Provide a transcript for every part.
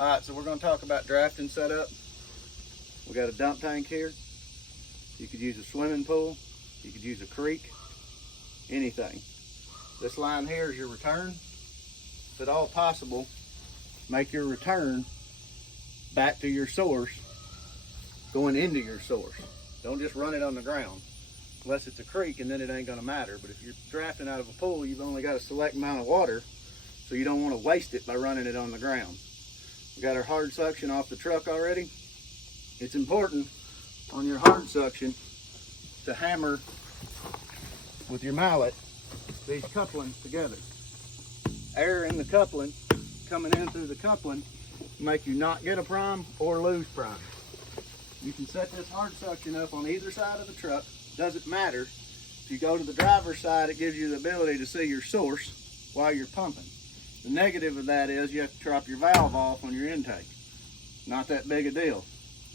All right, so we're going to talk about drafting setup. We got a dump tank here. You could use a swimming pool. You could use a creek, anything. This line here is your return. If at all possible, make your return back to your source, going into your source. Don't just run it on the ground, unless it's a creek, and then it ain't gonna matter. But if you're drafting out of a pool, you've only got a select amount of water, so you don't want to waste it by running it on the ground. We got our hard suction off the truck already. It's important on your hard suction to hammer with your mallet these couplings together. Air in the coupling, coming in through the coupling, make you not get a prime or lose prime. You can set this hard suction up on either side of the truck, doesn't matter. If you go to the driver's side, it gives you the ability to see your source while you're pumping. The negative of that is you have to drop your valve off on your intake. Not that big a deal.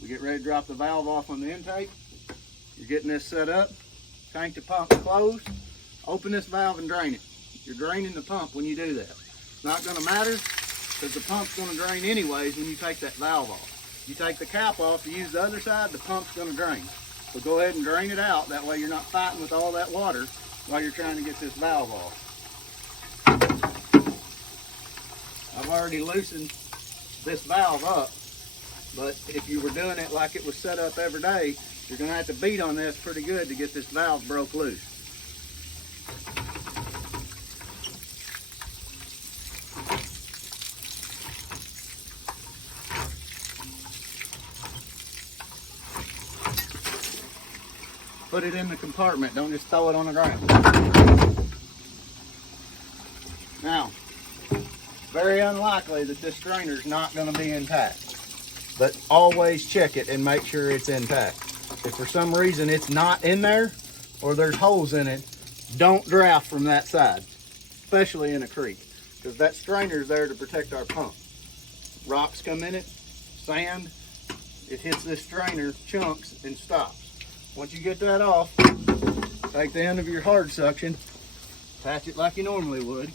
We get ready to drop the valve off on the intake. You're getting this set up, tank to pump closed. Open this valve and drain it. You're draining the pump when you do that. It's not going to matter because the pump's going to drain anyways when you take that valve off. You take the cap off, you use the other side, the pump's going to drain. So go ahead and drain it out. That way you're not fighting with all that water while you're trying to get this valve off. I've already loosened this valve up, but if you were doing it like it was set up every day, you're going to have to beat on this pretty good to get this valve broke loose. Put it in the compartment, don't just throw it on the ground. Now, very unlikely that this strainer is not going to be intact, but always check it and make sure it's intact. If for some reason it's not in there or there's holes in it, don't draft from that side, especially in a creek, because that strainer is there to protect our pump. Rocks come in it, sand, it hits this strainer, chunks, and stops. Once you get that off, take the end of your hard suction, attach it like you normally would.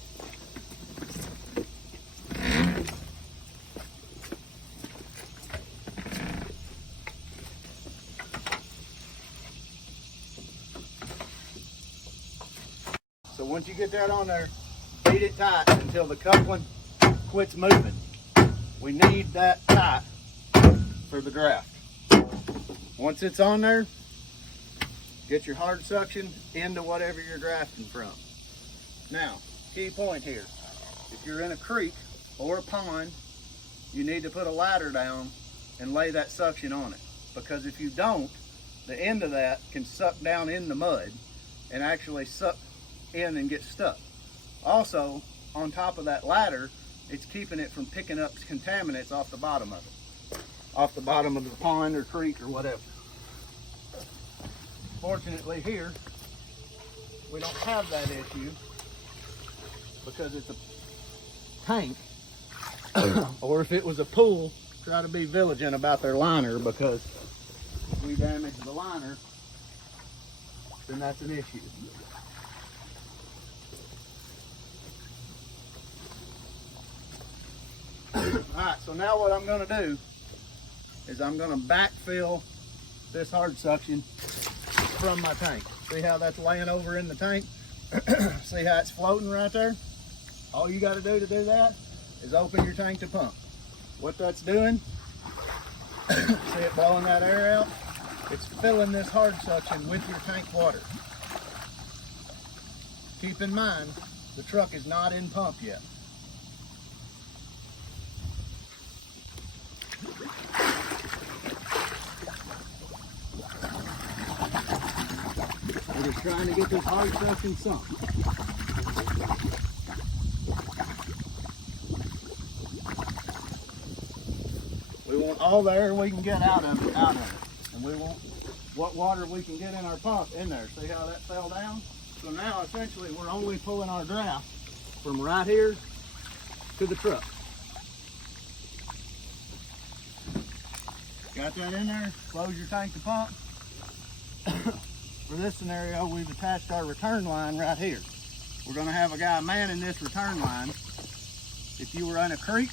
So once you get that on there, beat it tight until the coupling quits moving. We need that tight for the draft. Once it's on there, get your hard suction into whatever you're drafting from. Now, key point here. If you're in a creek or a pond, you need to put a ladder down and lay that suction on it. Because if you don't, the end of that can suck down in the mud and actually suck in and get stuck. Also, on top of that ladder, it's keeping it from picking up contaminants off the bottom of it. Off the bottom of the pond or creek or whatever. Fortunately here, we don't have that issue because it's a tank. Or if it was a pool, try to be vigilant about their liner, because if we damage the liner, then that's an issue. Alright, so now what I'm going to do is I'm going to backfill this hard suction from my tank. See how that's laying over in the tank? See how it's floating right there? All you got to do that is open your tank to pump. What that's doing, see it blowing that air out? It's filling this hard suction with your tank water. Keep in mind, the truck is not in pump yet. We're just trying to get this hard suction sunk. We want all the air we can get out of it, And we want what water we can get in our pump in there. See how that fell down? So now essentially we're only pulling our draft from right here to the truck. Got that in there, close your tank to pump. For this scenario, we've attached our return line right here. We're gonna have a guy manning this return line. If you were in a creek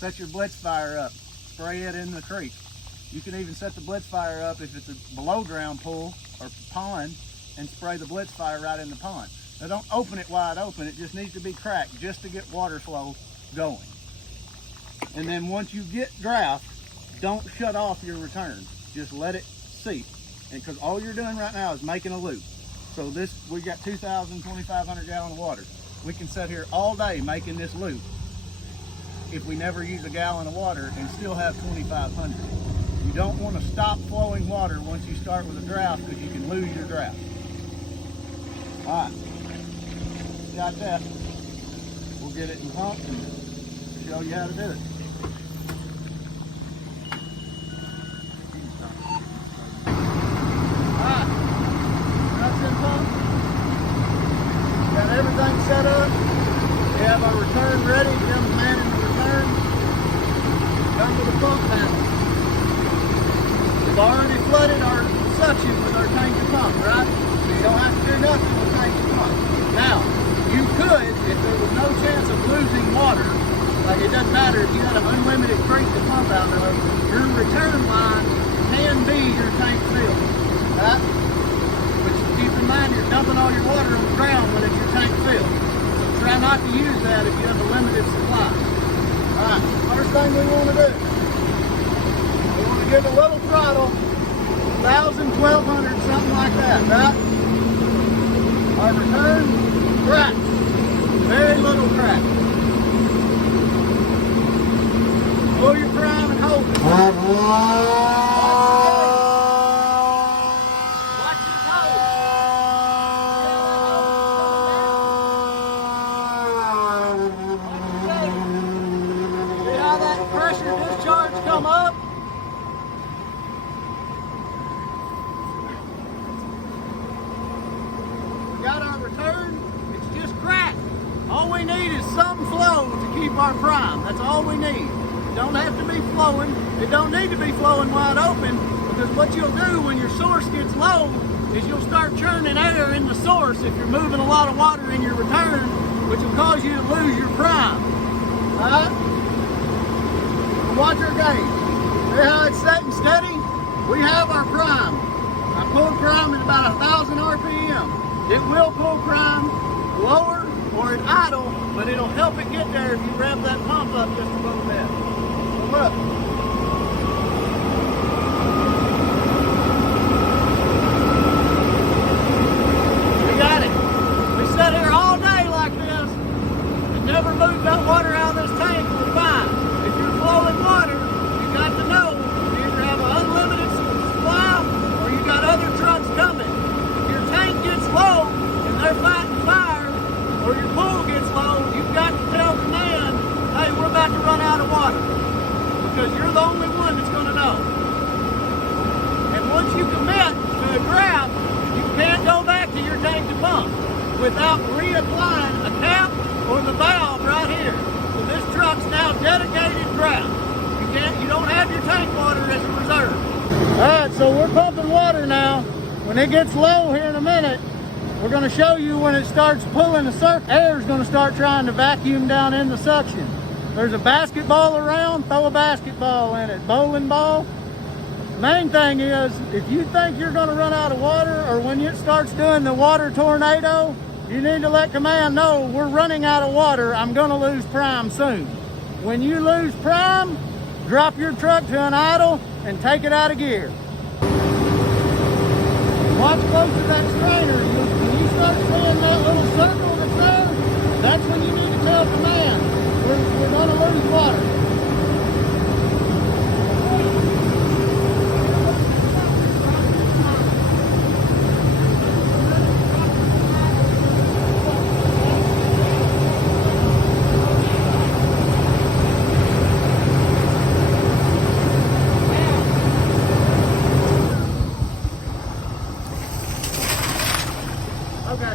set your blitz fire up, spray it in the creek. You can even set the blitz fire up if it's a below ground pool or pond and spray the blitz fire right in the pond. Now don't open it wide open, it just needs to be cracked just to get water flow going. And then once you get draft, don't shut off your return. Just let it seep. And because all you're doing right now is making a loop. So this, we got 2,500 gallon of water. We can sit here all day making this loop if we never use a gallon of water and still have 2,500. You don't want to stop flowing water once you start with a draft because you can lose your draft. All right, got that. We'll get it in pump and show you how to do it. Alright, truck's in pump. Got everything set up. We have our return ready. Jim's manning the return. Come to the pump panel. We've already flooded our suction with our tank and pump, right? So you don't have to do nothing with tank and pump. Now, you could, if there was no chance of losing water, like it doesn't matter if you had an unlimited creek to pump out of, your return line can be your tank fill, right? But keep in mind you're dumping all your water on the ground when it's your tank fill. So try not to use that if you have a limited supply. All right, first thing we want to do, we want to give a little throttle, 1,000, 1,200, something like that, right? Our return, crack, very little crack. Pull your prime and hold it. Watch your toes. See how that pressure discharge come up? We got our return. It's just crack. All we need is some flow to keep our prime. That's all we need. It don't have to be flowing. It don't need to be flowing wide open, because what you'll do when your source gets low is you'll start churning air in the source if you're moving a lot of water in your return, which will cause you to lose your prime. Alright? Watch our gauge. See how it's setting steady? We have our prime. Our pull prime is about 1,000 RPM. It will pull prime lower or at idle, but it'll help it get there if you rev that pump up just a little bit. So look. We got it. We sat here all day like this and never moved that water out of this tank. We're fine. If you're flowing water, you got to know you either have an unlimited supply or you got other trucks coming. If your tank gets low and they're fighting fire, or your pool gets low, you've got to tell the man, hey, we're about to run out of water. Because you're the only one that's going to know. And once you commit to a draft, you can't go back to your tank to pump without reapplying a cap or the valve right here. So this truck's now dedicated draft. You don't have your tank water as a reserve. Alright, so we're pumping water now. When it gets low here in a minute, we're going to show you when it starts pulling the circuit, air is going to start trying to vacuum down in the suction. There's a basketball around, throw a basketball in it. Bowling ball. Main thing is, if you think you're going to run out of water, or when it starts doing the water tornado, you need to let command know we're running out of water. I'm going to lose prime soon. When you lose prime, drop your truck to an idle and take it out of gear. Watch close to that strainer. When you start seeing that little circle that's there, that's when you need to tell command, we're going to lose water. Okay.